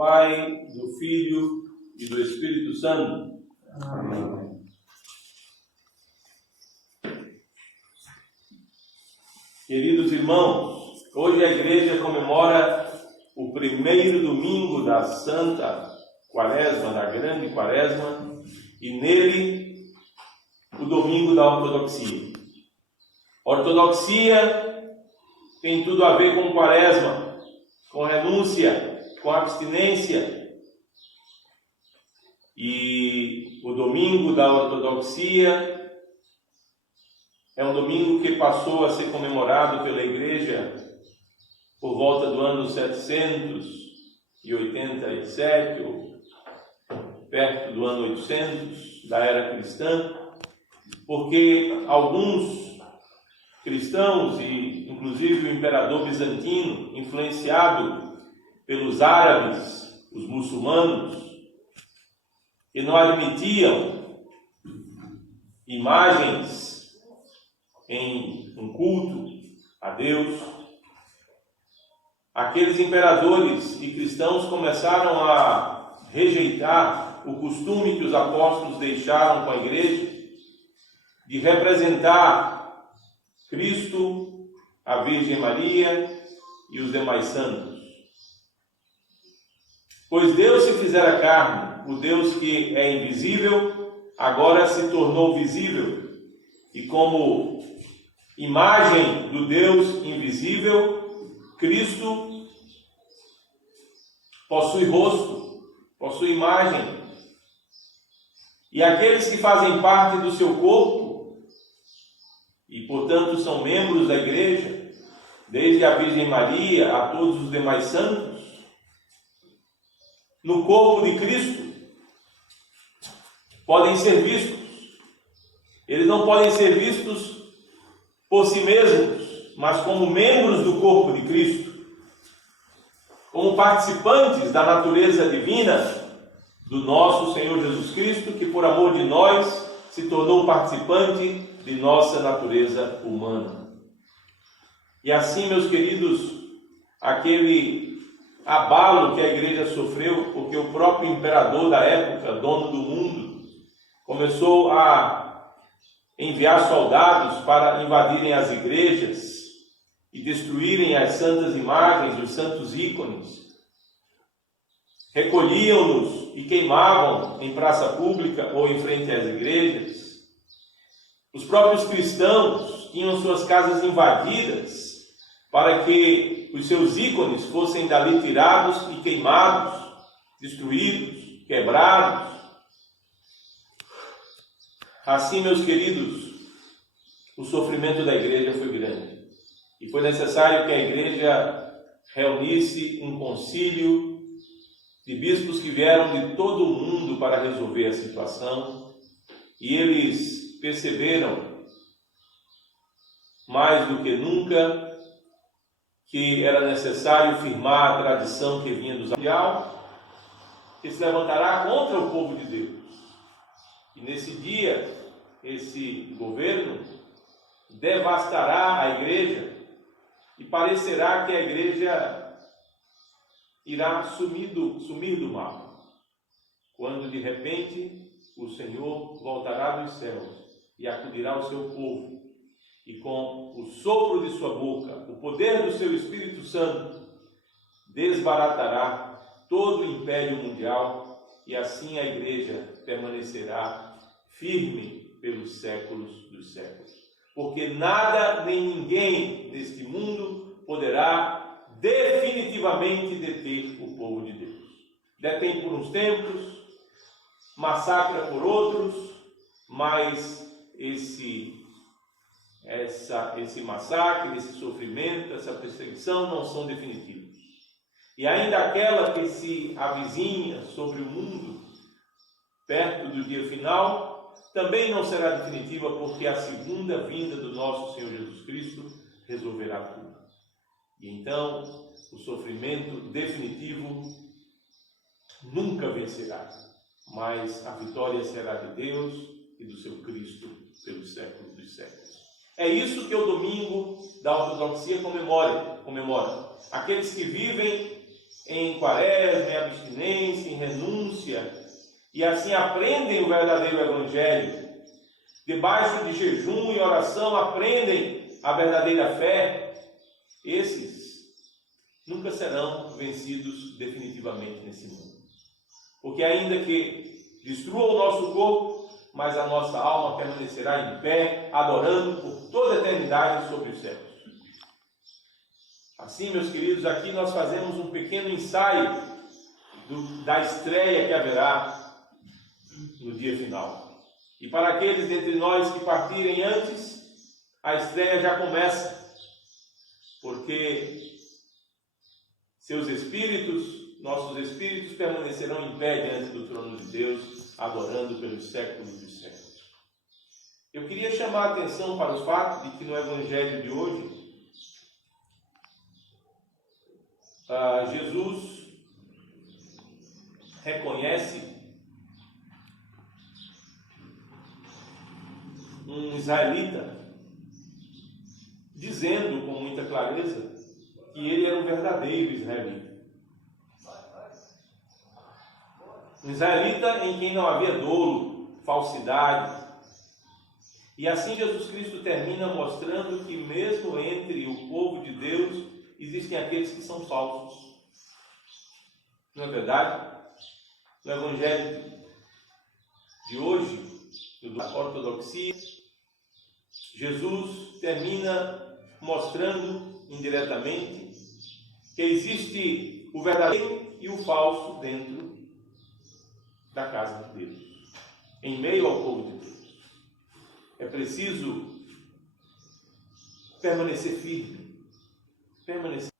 Pai, do Filho e do Espírito Santo. Amém. Queridos irmãos, hoje a igreja comemora o primeiro domingo da Santa Quaresma, da Grande Quaresma, e nele o domingo da Ortodoxia. Ortodoxia tem tudo a ver com Quaresma, com renúncia, com abstinência. E o domingo da Ortodoxia é um domingo que passou a ser comemorado pela Igreja por volta do ano 787, ou perto do ano 800 da era cristã, porque alguns cristãos, e inclusive o imperador bizantino, influenciado pelos árabes, os muçulmanos, que não admitiam imagens em um culto a Deus, aqueles imperadores e cristãos começaram a rejeitar o costume que os apóstolos deixaram com a igreja de representar Cristo, a Virgem Maria e os demais santos. Pois Deus se fizera carne, o Deus que é invisível, agora se tornou visível, e como imagem do Deus invisível, Cristo possui rosto, possui imagem. E aqueles que fazem parte do seu corpo, e portanto são membros da igreja, desde a Virgem Maria a todos os demais santos, no corpo de Cristo, podem ser vistos. Eles não podem ser vistos por si mesmos, mas como membros do corpo de Cristo, como participantes da natureza divina do nosso Senhor Jesus Cristo, que por amor de nós se tornou participante de nossa natureza humana. E assim, meus queridos, aquele abalo que a igreja sofreu, porque o próprio imperador da época, dono do mundo, começou a enviar soldados para invadirem as igrejas e destruírem as santas imagens, os santos ícones. Recolhiam-nos e queimavam em praça pública ou em frente às igrejas. Os próprios cristãos tinham suas casas invadidas para que os seus ícones fossem dali tirados e queimados, destruídos, quebrados. Assim, meus queridos, o sofrimento da igreja foi grande. E foi necessário que a igreja reunisse um concílio de bispos que vieram de todo o mundo para resolver a situação. E eles perceberam, mais do que nunca, que era necessário firmar a tradição que vinha dos mundial, que se levantará contra o povo de Deus. E nesse dia, esse governo devastará a igreja e parecerá que a igreja irá sumir do mapa, quando de repente o Senhor voltará dos céus e acudirá ao seu povo, e com o sopro de sua boca, o poder do seu Espírito Santo, desbaratará todo o império mundial, e assim a igreja permanecerá firme pelos séculos dos séculos. Porque nada nem ninguém neste mundo poderá definitivamente deter o povo de Deus. Detém por uns tempos, massacra por outros, mas esse massacre, esse sofrimento, essa perseguição não são definitivos. E ainda aquela que se avizinha sobre o mundo, perto do dia final, também não será definitiva, porque a segunda vinda do nosso Senhor Jesus Cristo resolverá tudo. E então, o sofrimento definitivo nunca vencerá, mas a vitória será de Deus e do seu Cristo pelos séculos dos séculos. É isso que o domingo da ortodoxia comemora. Aqueles que vivem em quaresma, em abstinência, em renúncia, e assim aprendem o verdadeiro Evangelho. Debaixo de jejum e oração aprendem a verdadeira fé. Esses nunca serão vencidos definitivamente nesse mundo. Porque ainda que destrua o nosso corpo, mas a nossa alma permanecerá em pé, adorando por toda a eternidade sobre os céus. Assim, meus queridos, aqui nós fazemos um pequeno ensaio da estreia que haverá no dia final. E para aqueles dentre nós que partirem antes, a estreia já começa, porque seus espíritos, nossos espíritos, permanecerão em pé diante do trono de Deus, adorando pelos séculos dos séculos. Eu queria chamar a atenção para o fato de que no Evangelho de hoje, Jesus reconhece um israelita, dizendo com muita clareza que ele era um verdadeiro israelita. Um israelita em quem não havia dolo, falsidade. E assim Jesus Cristo termina mostrando que mesmo entre o povo de Deus existem aqueles que são falsos. Não é verdade? No Evangelho de hoje, da ortodoxia, Jesus termina mostrando indiretamente que existe o verdadeiro e o falso dentro da casa de Deus, em meio ao povo de Deus. É preciso permanecer firme,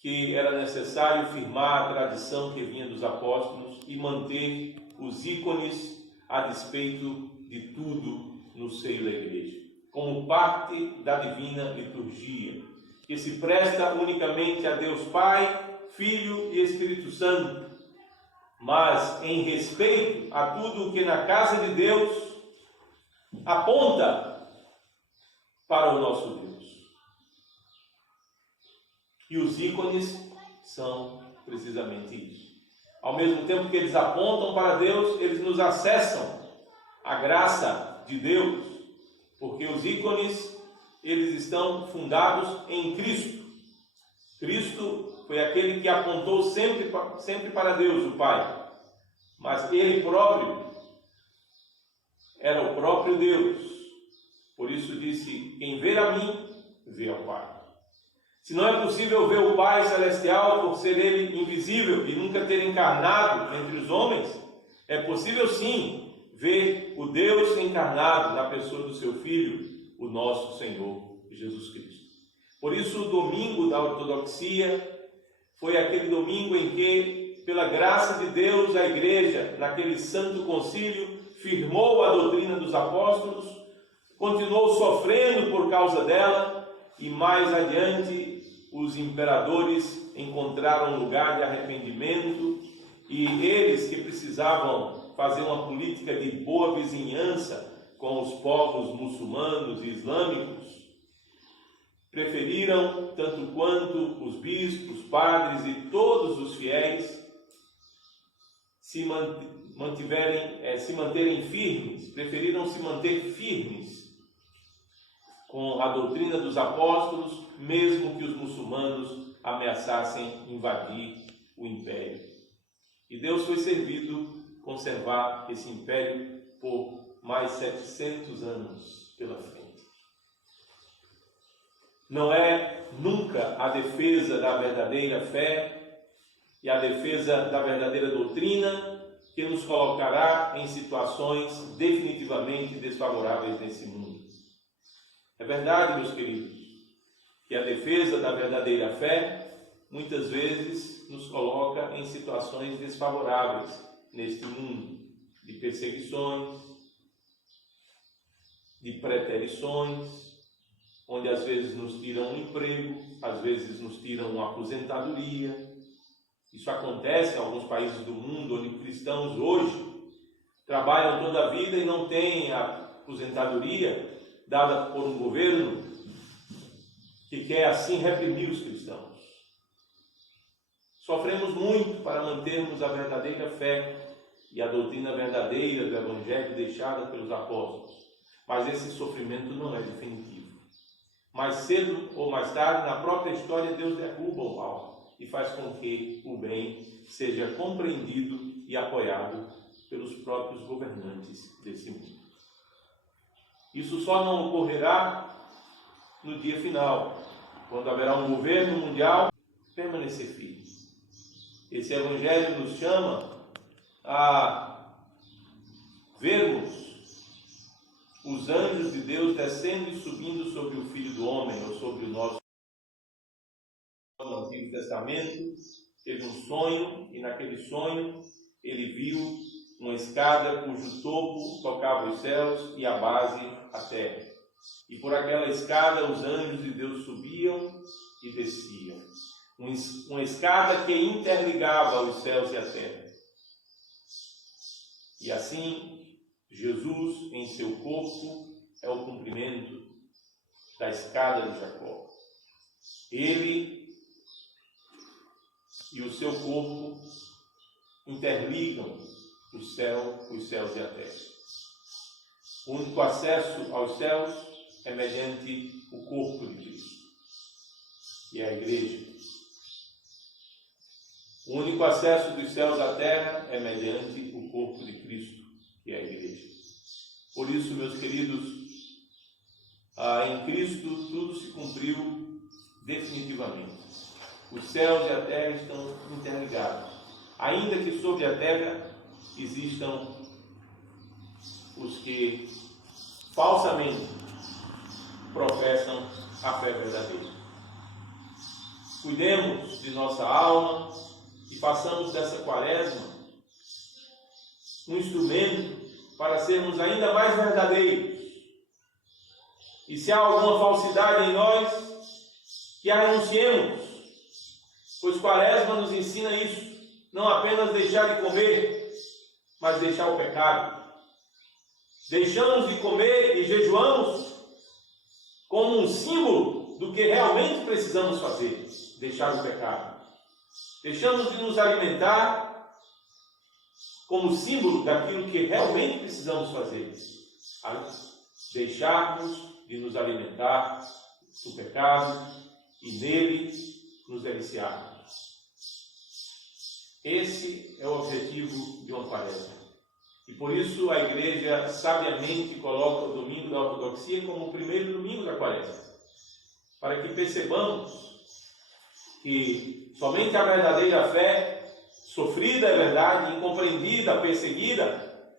que era necessário firmar a tradição que vinha dos apóstolos e manter os ícones a despeito de tudo no seio da igreja, como parte da divina liturgia, que se presta unicamente a Deus Pai, Filho e Espírito Santo, mas em respeito a tudo o que na casa de Deus aponta para o nosso Deus. E os ícones são precisamente isso. Ao mesmo tempo que eles apontam para Deus, eles nos acessam a graça de Deus, porque os ícones, eles estão fundados em Cristo. Cristo foi aquele que apontou sempre para Deus, o Pai, mas Ele próprio era o próprio Deus. Por isso disse: quem vê a mim, vê ao Pai. Se não é possível ver o Pai Celestial por ser Ele invisível e nunca ter encarnado entre os homens, é possível sim ver o Deus encarnado na pessoa do seu Filho, o nosso Senhor Jesus Cristo. Por isso o domingo da ortodoxia foi aquele domingo em que, pela graça de Deus, a igreja, naquele santo concílio, firmou a doutrina dos apóstolos, continuou sofrendo por causa dela, e mais adiante os imperadores encontraram lugar de arrependimento, e eles que precisavam fazer uma política de boa vizinhança com os povos muçulmanos e islâmicos, preferiram, tanto quanto os bispos, padres e todos os fiéis, se manterem firmes, preferiram se manter firmes com a doutrina dos apóstolos, mesmo que os muçulmanos ameaçassem invadir o império. E Deus foi servido conservar esse império por mais 700 anos pela frente. Não é nunca a defesa da verdadeira fé e a defesa da verdadeira doutrina que nos colocará em situações definitivamente desfavoráveis nesse mundo. É verdade, meus queridos, que a defesa da verdadeira fé muitas vezes nos coloca em situações desfavoráveis neste mundo, de perseguições, de preterições, onde às vezes nos tiram um emprego, às vezes nos tiram uma aposentadoria. Isso acontece em alguns países do mundo, onde cristãos hoje trabalham toda a vida e não têm a aposentadoria dada por um governo que quer assim reprimir os cristãos. Sofremos muito para mantermos a verdadeira fé e a doutrina verdadeira do Evangelho deixada pelos apóstolos. Mas esse sofrimento não é definitivo. Mais cedo ou mais tarde, na própria história, Deus derruba o mal e faz com que o bem seja compreendido e apoiado pelos próprios governantes desse mundo. Isso só não ocorrerá no dia final, quando haverá um governo mundial permanecer firme. Esse Evangelho nos chama a vermos os anjos de Deus descendo e subindo sobre o Filho do Homem, ou sobre o nosso. No Antigo Testamento, teve um sonho, e naquele sonho ele viu uma escada cujo topo tocava os céus e a base a terra. E por aquela escada os anjos de Deus subiam e desciam. Uma escada que interligava os céus e a terra. E assim, Jesus, em seu corpo, é o cumprimento da escada de Jacó. Ele e o seu corpo interligam os céus e a terra. O único acesso aos céus é mediante o corpo de Cristo, que é a igreja. O único acesso dos céus à terra é mediante o corpo de Cristo, que é a igreja. Por isso, meus queridos, em Cristo tudo se cumpriu definitivamente. Os céus e a terra estão interligados. Ainda que sobre a terra existam os que falsamente professam a fé verdadeira. Cuidemos de nossa alma e façamos dessa quaresma um instrumento para sermos ainda mais verdadeiros. E se há alguma falsidade em nós, que a renunciemos, pois quaresma nos ensina isso, não apenas deixar de comer, mas deixar o pecado. Deixamos de comer e jejuamos como um símbolo do que realmente precisamos fazer, deixar o pecado. Deixamos de nos alimentar como símbolo daquilo que realmente precisamos fazer, deixarmos de nos alimentar do pecado e nele nos deliciarmos. Esse é o objetivo de uma quaresma. E por isso a Igreja sabiamente coloca o domingo da ortodoxia como o primeiro domingo da quaresma, para que percebamos que somente a verdadeira fé, sofrida é verdade, incompreendida, perseguida,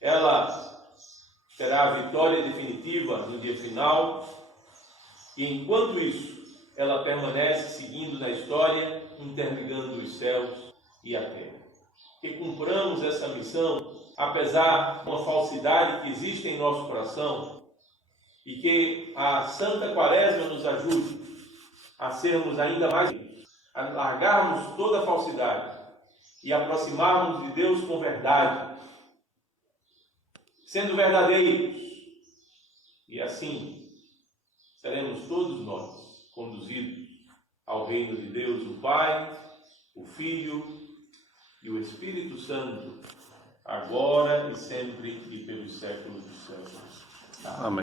ela terá a vitória definitiva no dia final, e enquanto isso, ela permanece seguindo na história, interligando os céus e a terra. Que cumpramos essa missão, apesar de uma falsidade que existe em nosso coração, e que a Santa Quaresma nos ajude a sermos ainda mais, a largarmos toda a falsidade e aproximarmos de Deus com verdade, sendo verdadeiros, e assim seremos todos nós conduzidos ao reino de Deus, o Pai, o Filho e o Espírito Santo, agora e sempre e pelos séculos dos séculos. Amém.